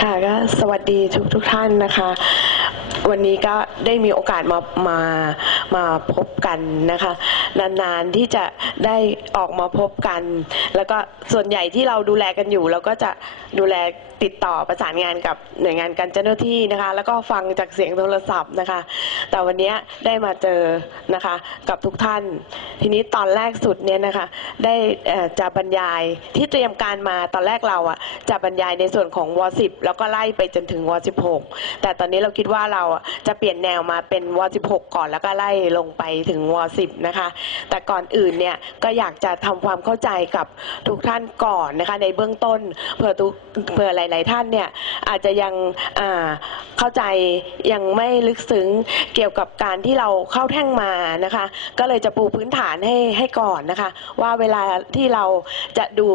ค่ะก็สวัสดีทุกทุกท่านนะคะ วันนี้ก็ได้มีโอกาสมามามาพบกันนะคะ นานๆที่จะได้ออกมาพบกัน แล้วก็ส่วนใหญ่ที่เราดูแลกันอยู่เราก็จะดูแลติดต่อประสานงานกับหน่วยงานการเจ้าหน้าที่นะคะ แล้วก็ฟังจากเสียงโทรศัพท์นะคะ แต่วันนี้ได้มาเจอนะคะกับทุกท่าน ทีนี้ตอนแรกสุดเนี่ยนะคะ ได้จะบรรยายที่เตรียมการมาตอนแรกเราอะจะบรรยายในส่วนของว 10 แล้วก็ไล่ไปจนถึงว 16 แต่ตอนนี้เราคิดว่าเราอะจะเปลี่ยนแนวมาเป็นว16 ก่อนแล้วก็ไล่ลงไปถึงว10นะคะ แต่ก่อนอื่นเนี่ยก็อยากจะทำความเข้าใจกับทุกท่านก่อนนะคะ ในเบื้องต้นเผื่อทุกเผื่อหลาย ๆ ท่านเนี่ยอาจจะยังเข้าใจยังไม่ลึกซึ้งเกี่ยวกับการที่เราเข้าแท่งมานะคะ ก็เลยจะปูพื้นฐานให้ให้ก่อนนะคะ ว่าเวลาที่เราจะดู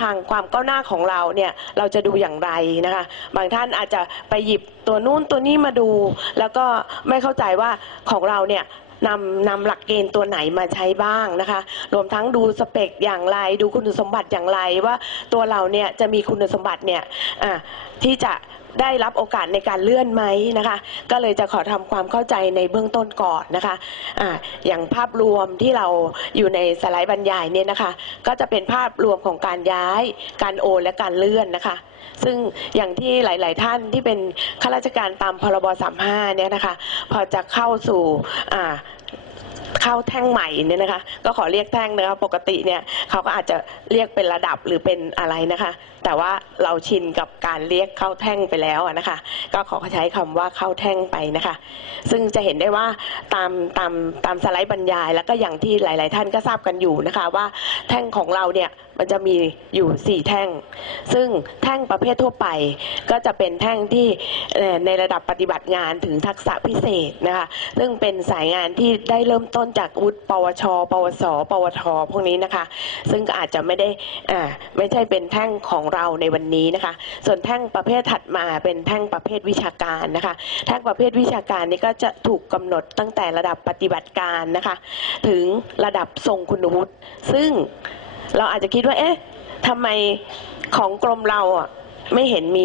ทางความก้าวหน้าของเราเนี่ยเราจะดูอย่างไรนะคะ บางท่านอาจจะไปหยิบตัวนู้นตัวนี้มาดูแล้วก็ไม่เข้าใจว่าของเราเนี่ยนำนำหลักเกณฑ์ตัวไหนมาใช้บ้างนะคะ รวมทั้งดูสเปคอย่างไร ดูคุณสมบัติอย่างไรว่าตัวเราเนี่ยจะมีคุณสมบัติเนี่ยที่จะ ได้รับโอกาสในการเลื่อนไหมนะคะ ก็เลยจะขอทำความเข้าใจในเบื้องต้นก่อนนะคะอะอย่างภาพรวมที่เราอยู่ในสไลด์บรรยายเนี่ยนะคะ ก็จะเป็นภาพรวมของการย้าย การโอนและการเลื่อนนะคะ ซึ่งอย่างที่หลาย ๆ ท่านที่เป็นข้าราชการตามพรบ35เนี่ยนะคะ พอจะเข้าสู่อ่าเข้าแท่งใหม่เนี่ยนะคะ ก็ขอเรียกแท่งนะคะปกติเนี่ยเขาก็อาจจะเรียกเป็นระดับหรือเป็นอะไรนะคะแต่ว่าเราชินกับการเรียกเข้าแท่งไปแล้วนะคะ ก็ขอใช้คำว่าเข้าแท่งไปนะคะ ซึ่งจะเห็นได้ว่าตามตามตามสไลด์บรรยาย แล้วก็อย่างที่หลาย ๆ ท่านก็ทราบกันอยู่นะคะ ว่าแท่งของเราเนี่ยมันจะมีอยู่ 4 แท่ง ซึ่งแท่งประเภททั่วไป ก็จะเป็นแท่งที่ในระดับปฏิบัติงานถึงทักษะพิเศษนะคะซึ่งเป็นสายงานที่ได้เริ่มต้นจากวุฒิปวช ปวส ปวท พวกนี้นะคะ ซึ่งอาจจะไม่ได้อ่าไม่ใช่เป็นแท่งของเราในวันนี้นะคะ ส่วนแท่งประเภทถัดมาเป็นแท่งประเภทวิชาการนะคะ แท่งประเภทวิชาการนี้ก็จะถูกกำหนดตั้งแต่ระดับปฏิบัติการนะคะ ถึงระดับทรงคุณวุฒิซึ่งเราอาจจะคิดว่าเอ๊ะทำไมของกรมเราอะไม่เห็นมี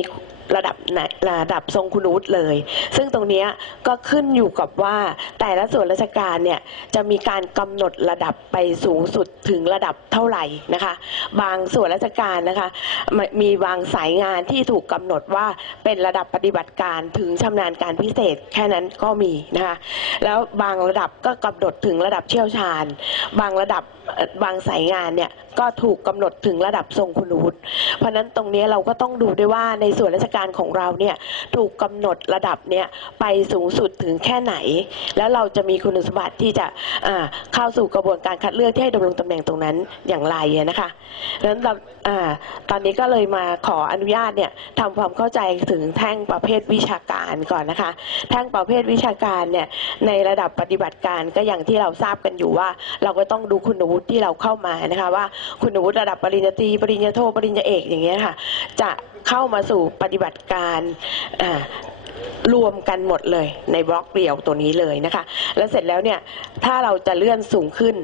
ระดับไหนระดับทรงคุณวุฒิเลย ซึ่งตรงนี้ก็ขึ้นอยู่กับว่าแต่ละส่วนราชการเนี่ยจะมีการกำหนดระดับไปสูงสุดถึงระดับเท่าไหร่นะคะ บางส่วนราชการนะคะมีบางสายงานที่ถูกกำหนดว่าเป็นระดับปฏิบัติการถึงชำนาญการพิเศษแค่นั้นก็มีนะคะแล้วบางระดับก็กำหนดถึงระดับเชี่ยวชาญ บางระดับ บางสายงานเนี่ยก็ถูกกำหนดถึงระดับทรงคุณวุฒิเพราะฉะนั้นตรงนี้เราก็ต้องดูด้วยว่าในส่วนราชการของเราเนี่ยถูกกำหนดระดับเนี่ยไปสูงสุดถึงแค่ไหน แล้วเราจะมีคุณสมบัติที่จะเข้าสู่กระบวนการคัดเลือกที่ให้ดำรงตำแหน่งตรงนั้นอย่างไรนะคะดังนั้นตอนนี้ก็เลยมาขออนุญาตเนี่ยทำความเข้าใจถึงแท่งประเภทวิชาการก่อนนะคะ แท่งประเภทวิชาการเนี่ยในระดับปฏิบัติการก็อย่างที่เราทราบกันอยู่ว่า เราก็ต้องดูคุณวุฒิที่เราเข้ามานะคะว่าคุณวุฒิระดับปริญญาตรีปริญญาโทปริญญาเอกอย่างเงี้ยค่ะ จะเข้ามาสู่ปฏิบัติการรวมกันหมดเลยในบล็อกเดียวตัวนี้เลยนะคะ แล้วเสร็จแล้วเนี่ยถ้าเราจะเลื่อนสูงขึ้น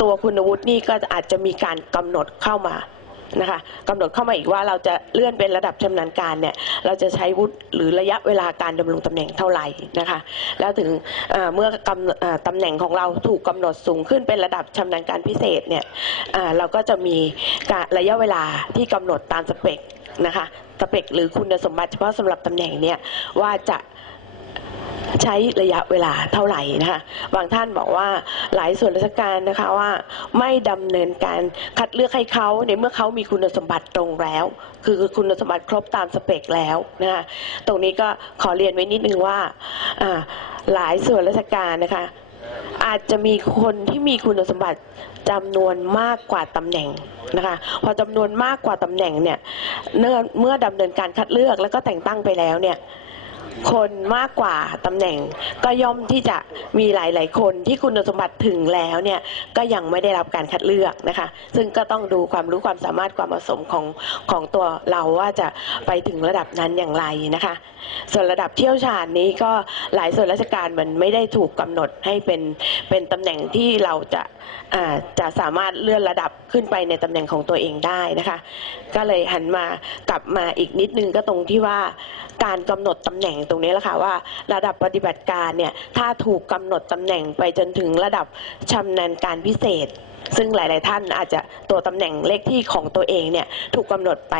ตัวคุณวุฒินี่ก็อาจจะมีการกำหนดเข้ามา นะคะกำหนดเข้ามาอีกว่าเราจะเลื่อนเป็นระดับชำนาญการเนี่ยเราจะใช้วุฒิหรือระยะเวลาการดำรงตำแหน่งเท่าไหร่นะคะ แล้วถึงเมื่อกำตำแหน่งของเราถูกกำหนดสูงขึ้นเป็นระดับชำนาญการพิเศษเนี่ยเราก็จะมีระยะเวลาที่กำหนดตามสเปคนะคะสเปคหรือคุณสมบัติเฉพาะสำหรับตำแหน่งเนี่ยว่าจะ ใช้ระยะเวลาเท่าไหร่นะคะบางท่านบอกว่าหลายส่วนราชการนะคะว่าไม่ดำเนินการคัดเลือกให้เขาในเมื่อเขามีคุณสมบัติตรงแล้ว คือคุณสมบัติครบตามสเปคแล้วนะคะตรงนี้ก็ขอเรียนไว้นิดนึงว่าหลายส่วนราชการนะคะอาจจะมีคนที่มีคุณสมบัติจำนวนมากกว่าตำแหน่งนะคะ พอจำนวนมากกว่าตำแหน่งเนี่ยเนื่อเมื่อดำเนินการคัดเลือกแล้วก็แต่งตั้งไปแล้วเนี่ย คนมากกว่าตำแหน่ง ก็ย่อมที่จะมีหลาย ๆ คนที่คุณสมบัติถึงแล้วเนี่ยก็ยังไม่ได้รับการคัดเลือกนะคะ ซึ่งก็ต้องดูความรู้ความสามารถความเหมาะสมของของตัวเราว่าจะไปถึงระดับนั้นอย่างไรนะคะ ส่วนระดับเชี่ยวชาญนี้ก็หลายส่วนราชการมันไม่ได้ถูกกำหนดให้เป็นเป็นตำแหน่งที่เราจะาจะสามารถเลื่อนระดับขึ้นไปในตำแหน่งของตัวเองได้นะคะ ก็เลยหันมากลับมาอีกนิดนึงก็ตรงที่ว่าการกำหนดตำแหน่งตรงนี้แหละค่ะว่าระดับปฏิบัติการเนี่ยถ้าถูกกำหนดตำแหน่งไปจนถึงระดับชำนาญการพิเศษ ซึ่งหลาย ๆ ท่านอาจจะตัวตำแหน่งเลขที่ของตัวเองเนี่ยถูกกำหนดไป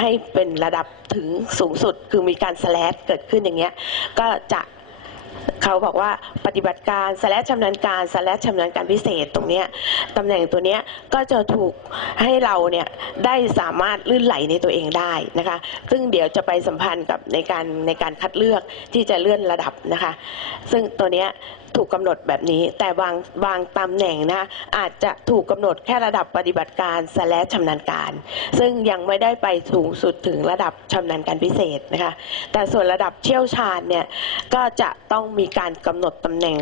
ให้เป็นระดับถึงสูงสุด คือมีการสแลดเกิดขึ้นอย่างเงี้ยก็จะ เขาบอกว่าปฏิบัติการสและชำนาญการสและชำนาญการพิเศษตรงเนี้ยตำแหน่งตัวเนี้ยก็จะถูกให้เราเนี่ยได้สามารถลื่นไหลในตัวเองได้นะคะ ซึ่งเดี๋ยวจะไปสัมพันธ์กับในการในการคัดเลือกที่จะเลื่อนระดับนะคะ ซึ่งตัวเนี้ย ถูกกำหนดแบบนี้ แต่บางบางตำแหน่งนะอาจจะถูกกำหนดแค่ระดับปฏิบัติการสและชำนาญการ ซึ่งยังไม่ได้ไปสูงสุดถึงระดับชำนาญการพิเศษนะคะแต่ส่วนระดับเชี่ยวชาญเนี่ยก็จะต้องมีการกำหนดตำแหน่ง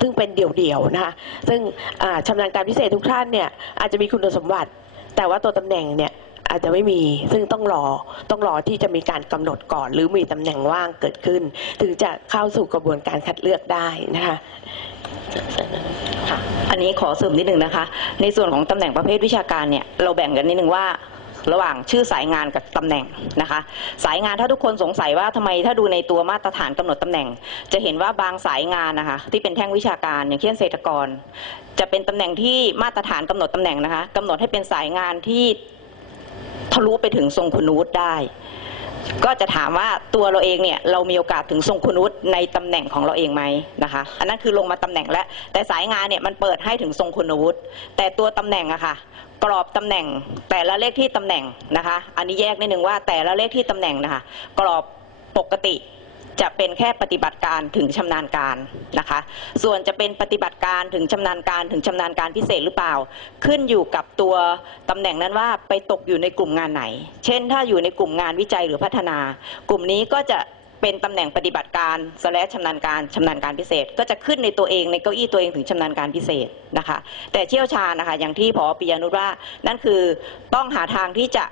ซึ่งเป็นเดี่ยวๆนะคะซึ่งอ่าชำนาญการพิเศษทุกท่านเนี่ยอาจจะมีคุณสมบัติ แต่ว่าตัวตำแหน่งเนี่ย อาจจะไม่มีซึ่งต้องรอต้องรอที่จะมีการกำหนดก่อน หรือมีตำแหน่งว่างเกิดขึ้น ถึงจะเข้าสู่กระบวนการคัดเลือกได้นะคะอันนี้ขอเสริมนิดนึงนะคะ ในส่วนของตำแหน่งประเภทวิชาการเนี่ยเราแบ่งกันนิดนึงว่าระหว่างชื่อสายงานกับตำแหน่งนะคะ สายงานถ้าทุกคนสงสัยว่าทำไมถ้าดูในตัวมาตรฐานกำหนดตำแหน่ง จะเห็นว่าบางสายงานนะคะ ที่เป็นแท่งวิชาการอย่างเช่นเศรษฐกร จะเป็นตำแหน่งที่มาตรฐานกำหนดตำแหน่งนะคะกำหนดให้เป็นสายงานที่ ทะลุไปถึงทรงคุณวุฒิได้ ก็จะถามว่าตัวเราเองเนี่ยเรามีโอกาสถึงทรงคุณวุฒิในตำแหน่งของเราเองไหมนะคะ อันนั้นคือลงมาตำแหน่งแล้วแต่สายงานเนี่ยมันเปิดให้ถึงทรงคุณวุฒิแต่ตัวตำแหน่งอะค่ะกรอบตำแหน่งแต่ละเลขที่ตำแหน่งนะคะ อันนี้แยกนิดนึงว่าแต่ละเลขที่ตำแหน่งนะคะ กรอบปกติ จะเป็นแค่ปฏิบัติการถึงชำนาญการนะคะ ส่วนจะเป็นปฏิบัติการถึงชำนาญการถึงชำนาญการพิเศษหรือเปล่า ขึ้นอยู่กับตัวตำแหน่งนั้นว่าไปตกอยู่ในกลุ่มงานไหน เช่น ถ้าอยู่ในกลุ่มงานวิจัยหรือพัฒนา กลุ่มนี้ก็จะเป็นตำแหน่งปฏิบัติการสแลชชำนาญการชำนาญการพิเศษ ก็จะขึ้นในตัวเองในเก้าอี้ตัวเองถึงชำนาญการพิเศษนะคะ แต่เชี่ยวชาญนะคะอย่างที่พอปิยานุว่านั่นคือต้องหาทางที่จะ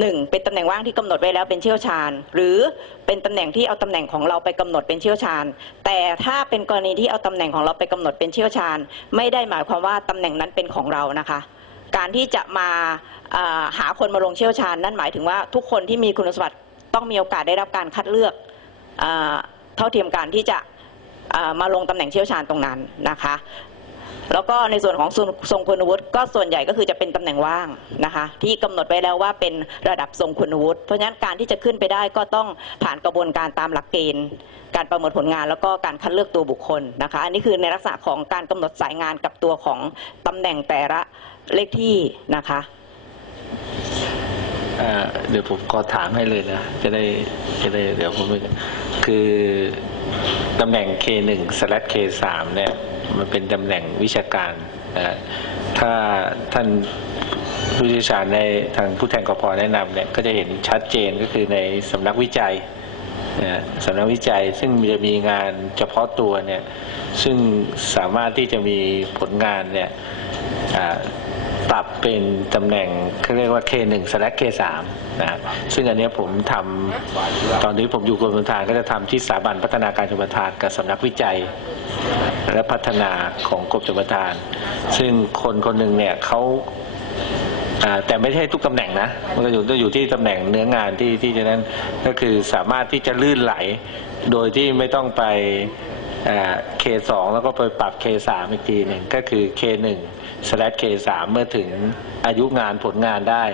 หนึ่งเป็นตำแหน่งว่างที่กำหนดไว้แล้วเป็นเชี่ยวชาญ หรือเป็นตำแหน่งที่เอาตำแหน่งของเราไปกำหนดเป็นเชี่ยวชาญ แต่ถ้าเป็นกรณีที่เอาตำแหน่งของเราไปกำหนดเป็นเชี่ยวชาญ ไม่ได้หมายความว่าตำแหน่งนั้นเป็นของเรานะคะ การที่จะมาหาคนมาลงเชี่ยวชาญ นั่นหมายถึงว่าทุกคนที่มีคุณสมบัติต้องมีโอกาสได้รับการคัดเลือกเท่าเทียมกันที่จะมาลงตำแหน่งเชี่ยวชาญตรงนั้นนะคะ แล้วก็ในส่วนของทรงคุณวุฒิก็ส่วนใหญ่ก็คือจะเป็นตำแหน่งว่างนะคะที่กำหนดไว้แล้วว่าเป็นระดับทรงคุณวุฒิเพราะฉะนั้นการที่จะขึ้นไปได้ก็ต้องผ่านกระบวนการตามหลักเกณฑ์ การประเมินผลงานแล้วก็การคัดเลือกตัวบุคคลนะคะอันนี้คือในลักษณะของการกำหนดสายงานกับตัวของตำแหน่งแต่ละเลขที่นะคะ เดี๋ยวผมขอถามให้เลยนะ จะได้จะได้เดี๋ยวผมคือตำแหน่ง K1 slash K3 เนี่ยมันเป็นตำแหน่งวิชาการนะถ้าท่านผู้เชี่ยวชาญในทางผู้แทนกพแนะนำเนี่ยก็จะเห็นชัดเจนก็คือในสำนักวิจัยนะสำนักวิจัยซึ่งจะมีงานเฉพาะตัวเนี่ยซึ่งสามารถที่จะมีผลงานเนี่ย ปรับเป็นตำแหน่งเขาเรียกว่า K1 slash K3 นะซึ่งอันนี้ผมทำตอนนี้ผมอยู่กรมประทานก็จะทำที่สถาบันพัฒนาการชลประทานกับสำนักวิจัย และพัฒนาของกรมชลประทาน ซึ่งคนคนหนึ่งเนี่ยเขาอ่าแต่ไม่ใช่ทุกตำแหน่งนะ มันก็อยู่จะอยู่ที่ตำแหน่งเนื้องานที่ที่จะนั้นก็คือสามารถที่จะลื่นไหล โดยที่ไม่ต้องไป เคสองแล้วก็ไปปรับ K3 อีกทีหนึ่งก็คือ K1 slash K3 เมื่อถึงอายุงานผลงานได้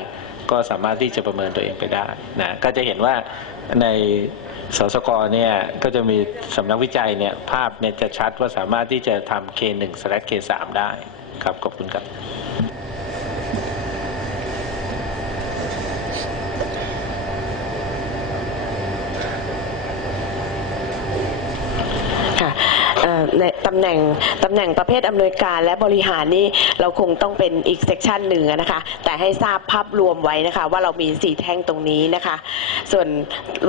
ก็สามารถที่จะประเมินตัวเองไปได้นะก็จะเห็นว่าในสสกเนี่ยก็จะมีสำนักวิจัยเนี่ยภาพเนี่ยจะชัดว่าสามารถที่จะทำ K1 slash K3 ได้ครับขอบคุณครับ ค่ะเอ่อ ในตำแหน่งตำแหน่งประเภทอำนวยการและบริหารนี่เราคงต้องเป็นอีกเซกชันหนึ่งนะคะ แต่ให้ทราบภาพรวมไว้นะคะ ว่าเรามีสี่แท่งตรงนี้นะคะ ส่วน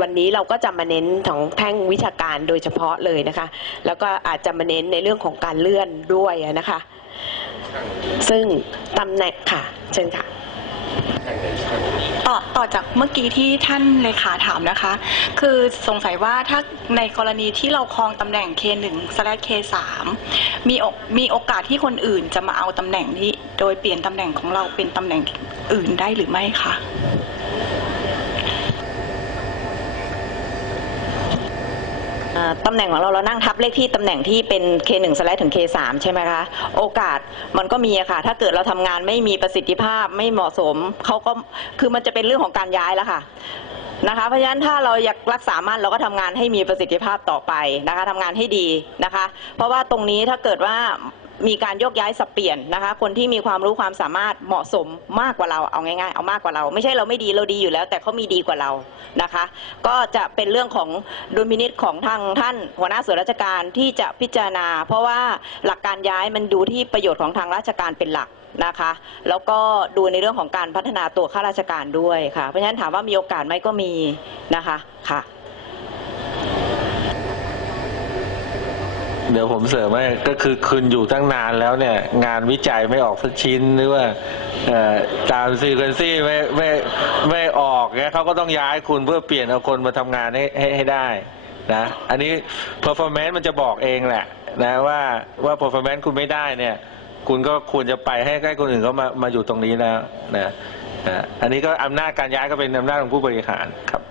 วันนี้เราก็จะมาเน้นของแท่งวิชาการโดยเฉพาะเลยนะคะ แล้วก็อาจจะมาเน้นในเรื่องของการเลื่อนด้วยนะคะ ซึ่งตำแหน่งค่ะ เชิญค่ะ ต่อต่อจากเมื่อกี้ที่ท่านเลขาถามนะคะ คือสงสัยว่าถ้าในกรณีที่เราครองตำแหน่ง K1 K3 มีโอมีโอกาสที่คนอื่นจะมาเอาตำแหน่งนี้ โดยเปลี่ยนตำแหน่งของเราเป็นตำแหน่งอื่นได้หรือไม่คะ อ่า ตำแหน่งของเราเรานั่งทับเลขที่ตำแหน่งที่เป็น K1 สไลด์ถึง K3 ใช่ไหมคะ โอกาสมันก็มีอะค่ะ ถ้าเกิดเราทำงานไม่มีประสิทธิภาพไม่เหมาะสมเขาก็คือมันจะเป็นเรื่องของการย้ายแล้วค่ะนะคะเพราะฉะนั้นถ้าเราอยากรักษามันเราก็ทำงานให้มีประสิทธิภาพต่อไปนะคะทำงานให้ดีนะคะ เพราะว่าตรงนี้ถ้าเกิดว่า มีการโยกย้ายสับเปลี่ยนนะคะ คนที่มีความรู้ความสามารถเหมาะสมมากกว่าเราเอาง่ายๆ เอามากกว่าเรา ไม่ใช่เราไม่ดีเราดีอยู่แล้ว แต่เขามีดีกว่าเรานะคะ ก็จะเป็นเรื่องของดุลพินิษของทางท่านหัวหน้าส่วนราชการที่จะพิจารณา เพราะว่าหลักการย้ายมันดูที่ประโยชน์ของทางราชการเป็นหลักนะคะ แล้วก็ดูในเรื่องของการพัฒนาตัวข้าราชการด้วยค่ะ เพราะฉะนั้นถามว่ามีโอกาสไหมก็มีนะคะค่ะ เดี๋ยวผมเสริมให้ก็คือคุณอยู่ตั้งนานแล้วเนี่ย งานวิจัยไม่ออกสักชิ้นหรือว่าตามซีเควนซี่ไม่ไม่ไม่ออกเนี่ยเขาก็ต้องย้ายคุณเพื่อเปลี่ยนเอาคนมาทำงานให้ให้ให้ได้นะ อันนี้ performance มันจะบอกเองแหละนะว่าว่า performance คุณไม่ได้เนี่ย คุณก็ควรจะไปให้ให้คนอื่นเขามามาอยู่ตรงนี้แล้วนะนะอันนี้ก็อำนาจการย้ายก็เป็นอำนาจของผู้บริหารครับ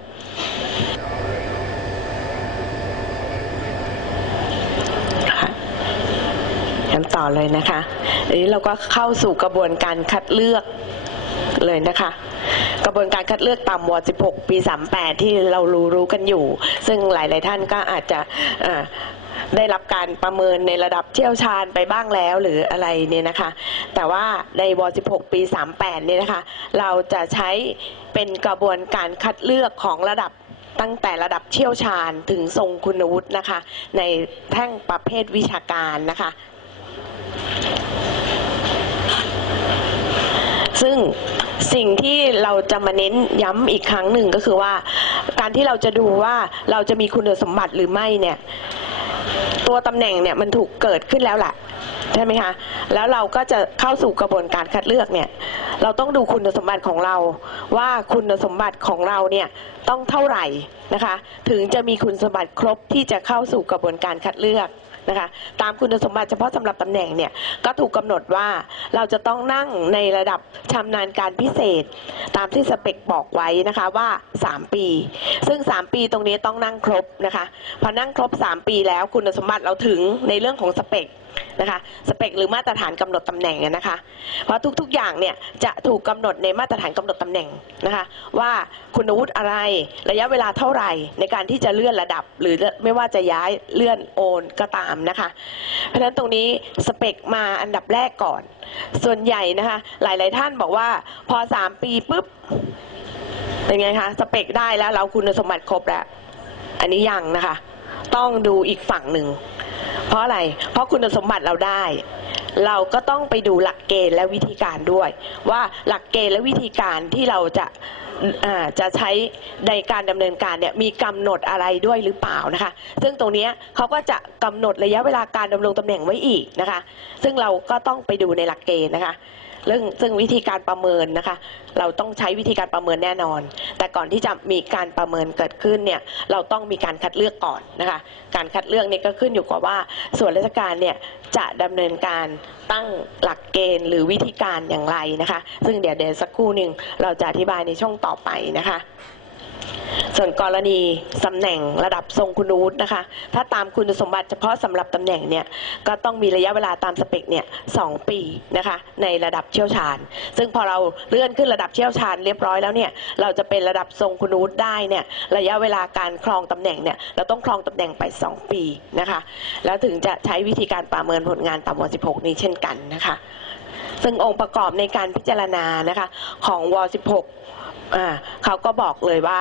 งั้นต่อเลยนะคะอันนี้เราก็เข้าสู่กระบวนการคัดเลือกเลยนะคะ กระบวนการคัดเลือกตามว16 ปี 38 ที่เรารู้รู้กันอยู่ ซึ่งหลาย ๆ ท่านก็อาจจะได้รับการประเมินในระดับเชี่ยวชาญไปบ้างแล้วหรืออะไรเนี่ยนะคะ แต่ว่าในว16 ปี 38 เนี่ยนะคะ เราจะใช้เป็นกระบวนการคัดเลือกของระดับตั้งแต่ระดับเชี่ยวชาญถึงทรงคุณวุฒินะคะ ในแท่งประเภทวิชาการนะคะ ซึ่งสิ่งที่เราจะมาเน้นย้ำอีกครั้งหนึ่งก็คือว่า การที่เราจะดูว่าเราจะมีคุณสมบัติหรือไม่เนี่ย ตัวตำแหน่งเนี่ยมันถูกเกิดขึ้นแล้วแหละใช่ไหมคะ แล้วเราก็จะเข้าสู่กระบวนการคัดเลือกเนี่ย เราต้องดูคุณสมบัติของเรา ว่าคุณสมบัติของเราเนี่ยต้องเท่าไหร่นะคะ ถึงจะมีคุณสมบัติครบที่จะเข้าสู่กระบวนการคัดเลือก นะคะตามคุณสมบัติเฉพาะสำหรับตำแหน่งเนี่ยก็ถูกกำหนดว่าเราจะต้องนั่งในระดับชำนาญการพิเศษ ตามที่สเปคบอกไว้นะคะว่า 3 ปี ซึ่ง 3 ปีตรงนี้ต้องนั่งครบนะคะพอนั่งครบ 3 ปีแล้วคุณสมบัติเราถึงในเรื่องของสเปค นะคะสเปคหรือมาตรฐานกำหนดตำแหน่งนะคะ เพราะทุกๆอย่างเนี่ยจะถูกกำหนดในมาตรฐานกำหนดตำแหน่งนะคะ ว่าคุณวุฒิอะไรระยะเวลาเท่าไหร่ในการที่จะเลื่อนระดับ หรือไม่ว่าจะย้ายเลื่อนโอนก็ตามนะคะ เพราะฉะนั้นตรงนี้สเปคมาอันดับแรกก่อน ส่วนใหญ่นะคะ หลายๆท่านบอกว่าพอสามปีปุ๊บเป็นไงคะสเปคได้แล้วเราคุณสมบัติครบแล้ว อันนี้ยังนะคะ ต้องดูอีกฝั่งหนึ่ง ราะอะไร เพราะคุณสมบัติเราได้ เราก็ต้องไปดูหลักเกณฑ์และวิธีการด้วย ว่าหลักเกณฑ์และวิธีการที่เราจะจะใช้ในการดำเนินการเนี่ยมีกำหนดอะไรด้วยหรือเปล่านะคะ ซึ่งตรงนี้เขาก็จะกำหนดระยะเวลาการดำรงตำแหน่งไว้อีกนะคะ ซึ่งเราก็ต้องไปดูในหลักเกณฑ์นะคะ เรื่องซึ่งวิธีการประเมินนะคะ เราต้องใช้วิธีการประเมินแน่นอน แต่ก่อนที่จะมีการประเมินเกิดขึ้นเนี่ยเราต้องมีการคัดเลือกก่อนนะคะ การคัดเลือกเนี่ยก็ขึ้นอยู่กับว่าส่วนราชการเนี่ยจะดำเนินการตั้งหลักเกณฑ์หรือวิธีการอย่างไรนะคะ ซึ่งเดี๋ยวเดี๋ยวสักครู่หนึ่งเราจะอธิบายในช่วงต่อไปนะคะ ส่วนกรณีตำแหน่งระดับทรงคุณวุฒินะคะ ถ้าตามคุณสมบัติเฉพาะสำหรับตำแหน่งเนี่ยก็ต้องมีระยะเวลาตามสเปคเนี่ยสองปีนะคะ ในระดับเชี่ยวชาญ ซึ่งพอเราเลื่อนขึ้นระดับเชี่ยวชาญเรียบร้อยแล้วเนี่ยเราจะเป็นระดับทรงคุณวุฒิได้เนี่ยระยะเวลาการครองตำแหน่งเนี่ยเราต้องครองตำแหน่งไป 2 ปีนะคะ แล้วถึงจะใช้วิธีการประเมินผลงานตามว16 นี้เช่นกันนะคะ ซึ่งองค์ประกอบในการพิจารณานะคะของว16 เขาก็บอกเลยว่า